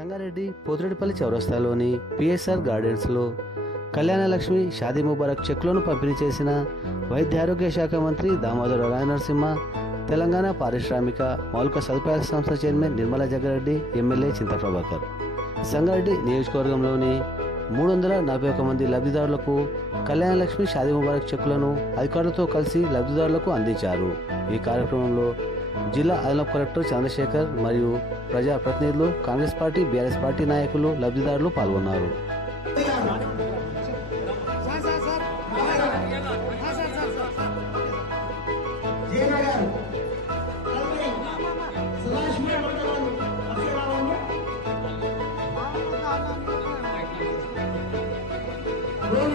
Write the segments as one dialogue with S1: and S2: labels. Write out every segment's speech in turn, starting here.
S1: Sangareddy Pothireddipalli చౌరస్తాలోని PSR గార్డెన్స్లో కళ్యాణలక్ష్మి షాదీ ముబారక్ చెక్లను పంపిణీ చేసిన వైద్య ఆరోగ్య శాఖ మంత్రి దామోదర రాయనరసింహ తెలంగాణ పారిశ్రామిక మౌలిక సదుపాయాల సంస్థ చైర్మన్ నిర్మలా జగ్గారెడ్డి ఎమ్మెల్యే చింత ప్రభాకర్ సంగారెడ్డి నియోజకవర్గంలోని మూడు వందల నలభై ఒక మంది లబ్ధిదారులకు కళ్యాణలక్ష్మి షాదీ ముబారక్ చెక్కులను అధికారులతో కలిసి లబ్ధిదారులకు అందించారు. ఈ కార్యక్రమంలో జిల్లా అదనపు కలెక్టర్ చంద్రశేఖర్ మరియు ప్రజా ప్రతినిధులు కాంగ్రెస్ పార్టీ బీఆర్ఎస్ పార్టీ నాయకులు లబ్ధిదారులు పాల్గొన్నారు.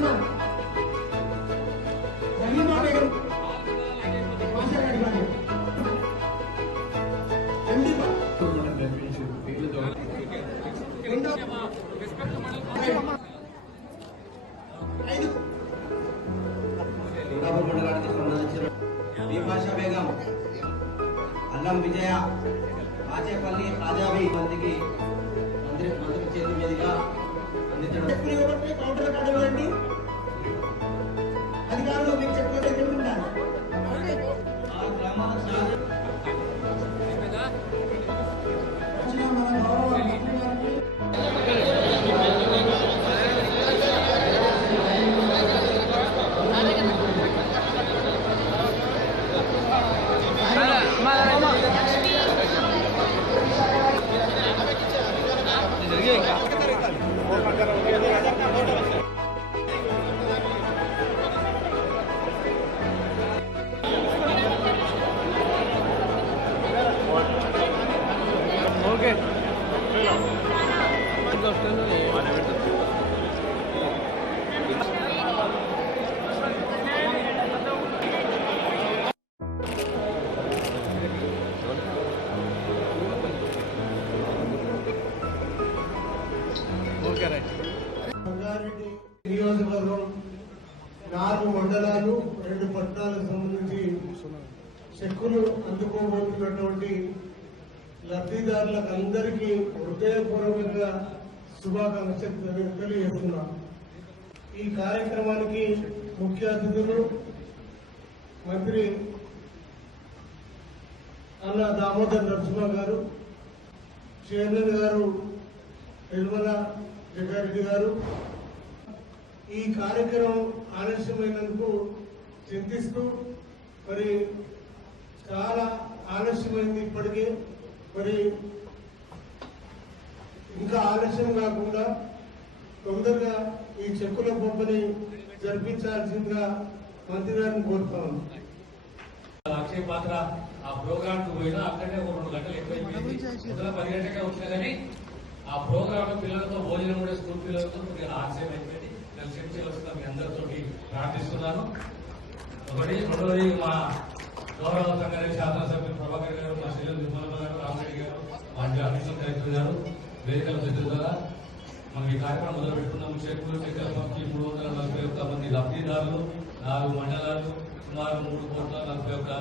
S2: సార్
S3: విజయ ఆచేపల్లి ఆజాబీ మందికి మంత్రి మంత్రి చేతి మీదుగా అందించడం.
S4: కౌంటర్ కార్డు రంగారెడ్డి నియోజకవర్గం నాలుగు మండలాలు రెండు పట్టణాలకు సంబంధించి చెక్కులు అందుకోబోతున్నటువంటి లబ్ధిదారులకు అందరికీ హృదయపూర్వకంగా శుభాకాంక్షలు తెలియజేస్తున్నాను. ఈ కార్యక్రమానికి ముఖ్య అతిథులు మంత్రి అన్న దామోదర్ నరసింహ గారు చైర్మన్ గారు నిర్మల జగ్గారెడ్డి గారు. ఈ కార్యక్రమం ఆలస్యమైనందుకు చింతిస్తూ మరి చాలా ఆలస్యమైంది ఇప్పటికే. మరి ఇంకా ఆలస్యం కాకుండా తొందరగా ఈ చెక్కుల పంపిణీ జరిపించాల్సిందిగా మంత్రి గారిని కోరుతాను
S5: అక్షయ పాత్ర ఆ ప్రోగ్రామ్కు పోయినా అక్కడే ఒక రెండు గంటలు ఎక్కువైపోయింది. పొద్దున పది గంటలకే వచ్చినా కానీ ఆ ప్రోగ్రామ్ పిల్లలతో భోజనం కూడా స్కూల్ పిల్లలతో కొద్దిగా ఆలస్యం అయిపోయింది. నేను క్షమించి మీ అందరితో ప్రార్థిస్తున్నాను. ఒకటి రెండవది మా గౌరవ సంఘ శాసనసభ్యులు ప్రభాకర్ గారు మా శ్రీలు నిర్మల గారు రామరెడ్డి గారు మా అడిషనల్ కలెక్టర్ గారు వేదికల సభ్యులు ద్వారా మనం ఈ కార్యక్రమం మొదలు పెట్టుకున్నాము చెక్కులు చెక్కల పంపి మూడు వందల నలభై ఒక్క మంది లబ్ధిదారులు నాలుగు మండలాలు సుమారు మూడు కోట్ల నలభై ఒక్క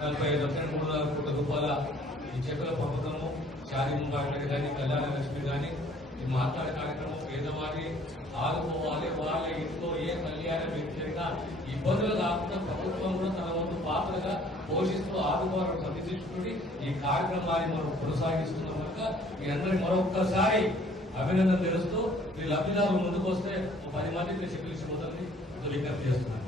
S5: నలభై ఐదు లక్షల మూడు నాలుగు కోట్ల రూపాయల ఈ చెక్కుల పంపకము షాదీ ముబారక్ కానీ కళ్యాణ లక్ష్మి కానీ ఈ మాట్లాడే కార్యక్రమం పేదవారి ఆదుకోవాలి. వాళ్ళ ఇంట్లో ఏ కళ్యాణం వ్యక్తిగా ఇబ్బందులు కాకుండా ప్రభుత్వం కూడా తన వంతు పాత్రగా పోషిస్తూ ఆదుకోవాలని సందర్శించుకుని ఈ కార్యక్రమాన్ని మనం కొనసాగిస్తున్నాం మీ అందరికి మరొకసారి అభినందన తెలుస్తూ మీ లబ్ధిదారులు ముందుకు వస్తే ఒక పది మందికి చెక్కులు విజ్ఞప్తి చేస్తున్నాను.